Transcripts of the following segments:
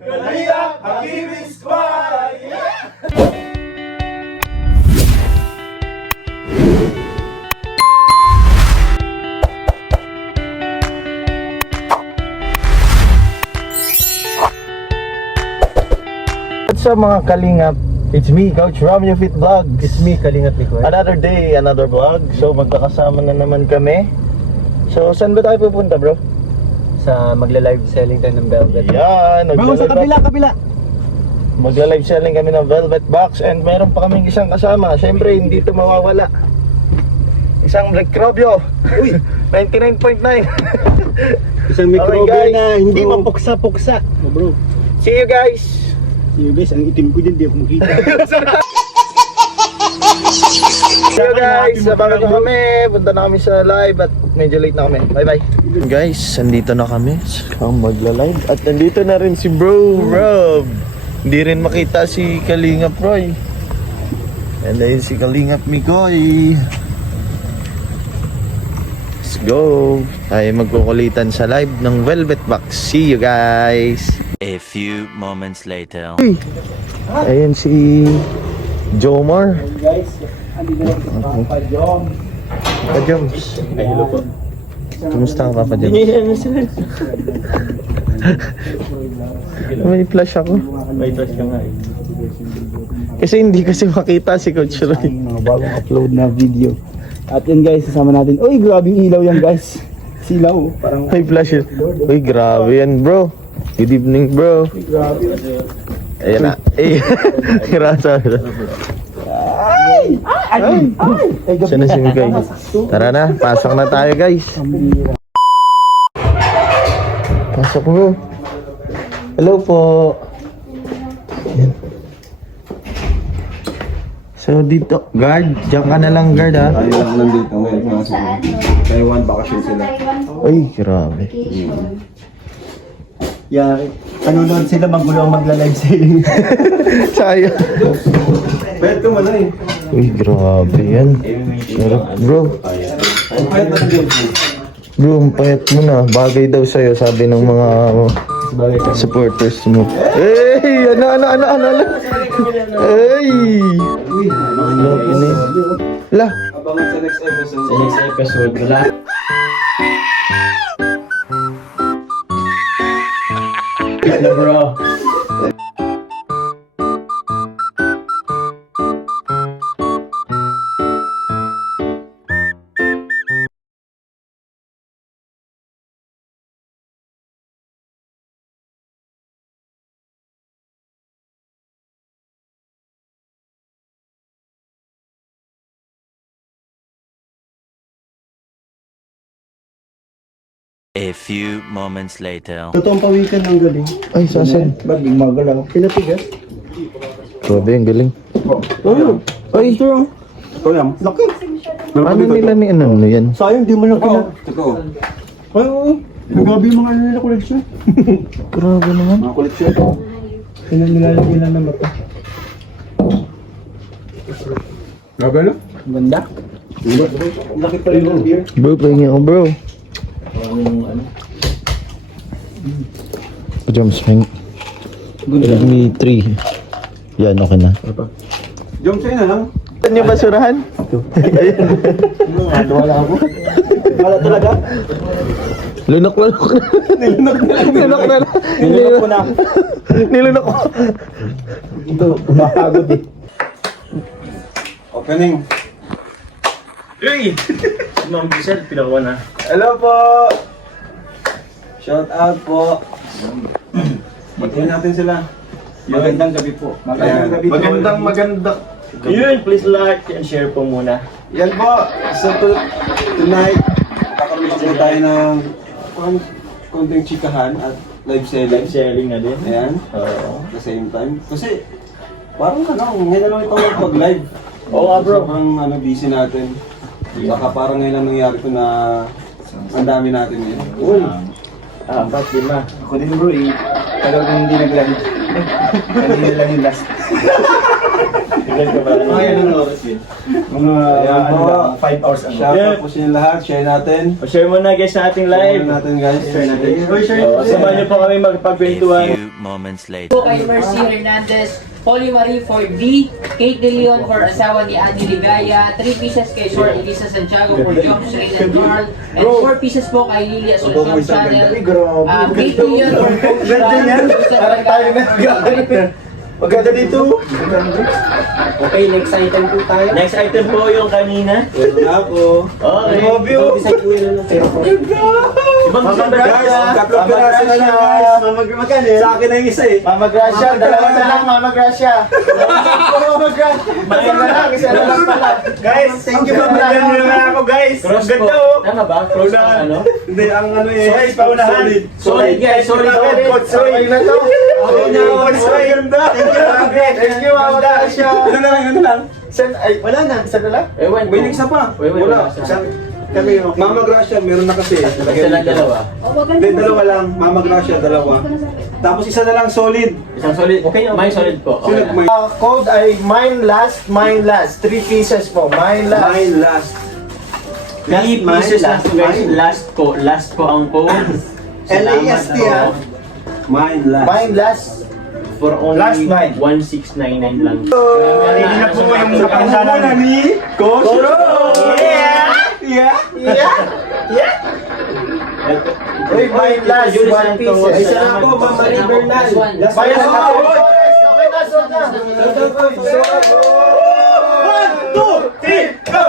Kalingap Hakibi Squad! What's up mga Kalingap? It's me, Coach Romeo Fit Vlogs. It's me, Kalingap Mikoy. Another day, another vlog. So magkakasama na naman kami. So saan ba tayo pupunta, bro? Sa magla-live selling tayo ng Velvet. Yan, Bro, sa kabila. Magla-live selling kami ng Velvet Box. And meron pa kaming isang kasama. Siyempre, hindi ito mawawala. Isang Microbio. Uy, 99.9. Isang Microbio na hindi bro. mapuksa-puksa. Bro. See you guys! See you guys, ang itim ko dyan, di ako makita. See you guys! Sabangan nyo kami. Punta na kami sa live at medyo late na kami. Bye bye! Guys, andito na kami sa magla-live. At nandito na rin si Bro Rob. Hindi rin makita si Kalingap Roy. And ayun si Kalingap Mikoy. Let's go! Tayo magkukulitan sa live ng Velvet Box. See you guys! A few moments later. Ayan si Jomar. Guys, andito na sa Papa Jom. Papa Joms. Ay, hello po. Kumusta ka, Papa Joms? May flash ako. May touch ka nga eh. Kasi hindi kasi makita si Coach Roy. Mga bagong upload na video. At yun guys, sasama natin. Uy, grabing ilaw yan guys. Silaw, parang May flash yun. Uy, grabe yan, bro. Good evening, bro. grabe. Ayan na. Eh, kirasa. Ay! Siya na si Mikoy. Tara na, pasok na tayo, guys. Pasok, bro. Hello po. Ayan. So dito, guard, diyan ka na lang, guard, ha? Tayo lang nandito ngayon mga sa Taiwan, bakasyon sila. Uy, grabe. Yeah, nanonood sila magulo ang magla-live selling. Sayang. Pwede mo na eh. Uy, grabe yan. Sarap, bro. Pwede na din. Bro, ang payat mo na. Bagay daw sa'yo, sabi ng mga supporters mo. Hey! Ano? Hey! Grabe na yun. La! Abangan sa next episode. Sa next episode, wala. Hello bro. A few moments later. Totoong pawikan ng galing. Ay, sasan. Ba't gumagalaw? Pinatigas? Grabe, ang galing. Oo. Ay! Ito yan. Laki. Ano nila ni ano yan? Sayang, di mo lang kina... Totoo. Ay, oo. Grabe yung mga ano nila collection. Grabe naman. Mga koleksyon. Nilalagay lang na mata. Grabe no? Ganda. Laki pa rin yung beer. Bro, pahingi ako, bro. James, pahingi. Redmi 3. Yan, okay na. Jom sa'yo na lang. Saan yung basurahan? Wala ako. Wala talaga. Lunok na. Lunok na. Nilunok ko na. Nilunok ko. Ito, umahagod eh. Opening. Hey! Ma'am Giselle, pinakuha na. Hello po! Shout out po. Batiin natin sila. Magandang gabi po. Magandang gabi po. Magandang. Yun, please like and share po muna. Yan po. So tonight, kakaroon po tayo ng konting chikahan at live selling. Selling na din. Ayan. Oo. At the same time. Kasi parang ngayon na lang ito mag-live. Oo nga, bro. Sobrang busy natin. Baka parang ngayon lang nangyari ko na ang dami natin ngayon. Uy! 4, 5. Ako din bro eh. Tagal ko hindi nag-live. Kanina lang yung last. Mga Ayan ano po. lang, 5 hours ano. Shout out po sa inyo lahat. Share natin. Share mo na guys sa ating live. Share natin guys. Share natin. Samahan niyo po kami A magpagkwentuhan. few moments later. po kay Mercy Hernandez, Polly Marie for D, Kate De Leon for asawa ni Andy Ligaya, 3 pieces kay Short Elisa Santiago for Jom, Shane and Carl, and 4 pieces po kay Lily Asuncion Channel, Kate De Leon for Coach Maganda dito. Okay, next item po tayo. Next item po yung kanina. Meron na ako. Okay. Ibang Guys, tatlong piraso na lang guys. Sa akin na yung isa eh. Mama Gracia, dalawa na lang, Mama Gracia. Mama Gracia. Isa na lang, isa na lang pala. Guys, thank you Mama Gracia. na ako guys. Ang ganda oh. Tama ba? Cross na ano? Hindi, ang ano eh. Guys, paunahan. Solid guys, solid. Solid na to. Thank you Mama Gracia. Ano lang. Ay, wala na. Isa na lang? May isa pa. Wala. Kami, Mama Gracia, meron na kasi. Isa lang dalawa. Hindi, dalawa lang. Mama Gracia, dalawa. Tapos isa na lang solid. Isang solid. Okay, may solid po. Sino may Code ay mine last. 3 pieces po. Mine last. mine last. 3 pieces lang po guys. Mine. Last po ang code. LAST, ah. Mine last. Mine last. For only Last mine. 1699 lang. Ready na po yung napansanan ni Coach Ro! Uy, mine last. 1 pieces. Isa na ako, Mama Lee Bernal. Last Bayan one. na po. Okay na, so na. 1, 2, 3, go!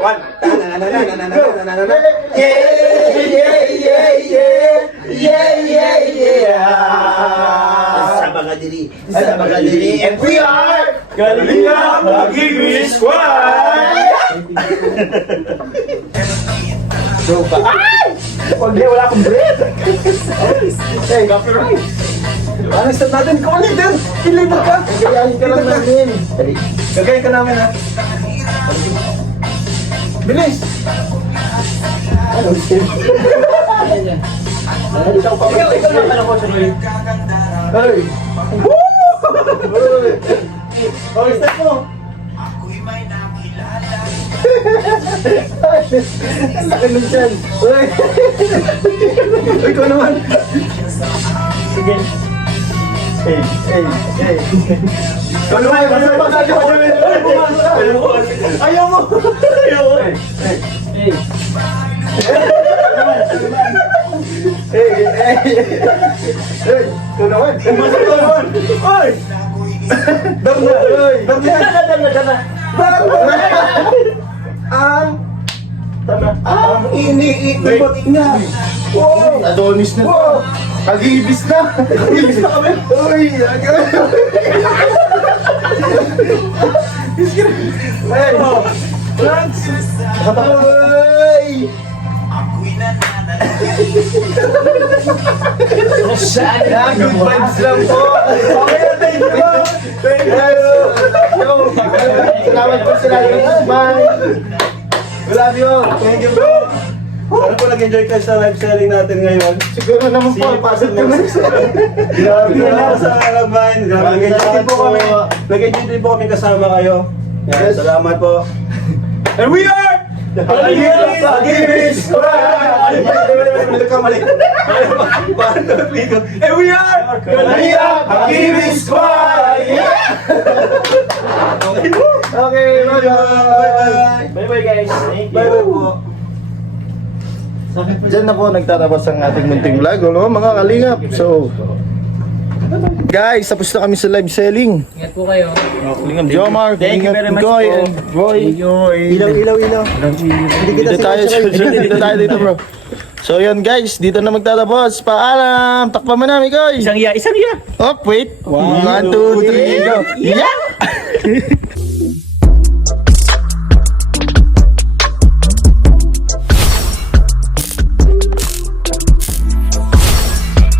One. Sa mga dili. And we are Kalinga Magiging Squad! Huwag niya, wala akong bread! Hey, copyright! Ano start natin? Kung leader! Leader ka! Kagayahin ka lang namin. Gagayin ka namin ha. Bilis! Ikaw lang pala ko, Troy. Hey! Oh, start mo! Ang laki nun dyan. Ikaw naman! Sige. Hey. Ano ba? Ano ba? Ayaw mo! Ikaw naman! Ikaw naman! Oy! Darna! Ang iniibot niya! Adonis na to. Kag-ibis na. Bilis na kami! Uy! Hey! Lance! Uy! Good vibes lang po. Okay na, thank you! Thank you! Salamat po sila. Bye. We love you! Thank you bro! Sana po nag-enjoy kayo sa live selling natin ngayon. Siguro naman po. Pasok na lang. Grabe na sa Alabine. Grabe, nag-enjoy din po kami. Nag-enjoy din po kami kasama kayo. Yan, salamat po. And we are the Pag-ibig Squad! Kamali. And we are the Pag-ibig Squad! Okay, Bye-bye! bye-bye guys. Thank you. Bye-bye po. Diyan na po nagtatapos ang ating munting vlog, no? Mga kalingap. So, guys, tapos na kami sa live selling. Ingat po kayo. Jomar, Thank you very much Goy, po. and Roy. Ilaw. Dito tayo dito, bro. So, yun guys, dito na magtatapos. Paalam! Takpan mo namin, Goy! Isang iya. Oh, wait. 1, 2, 3, go! Yeah!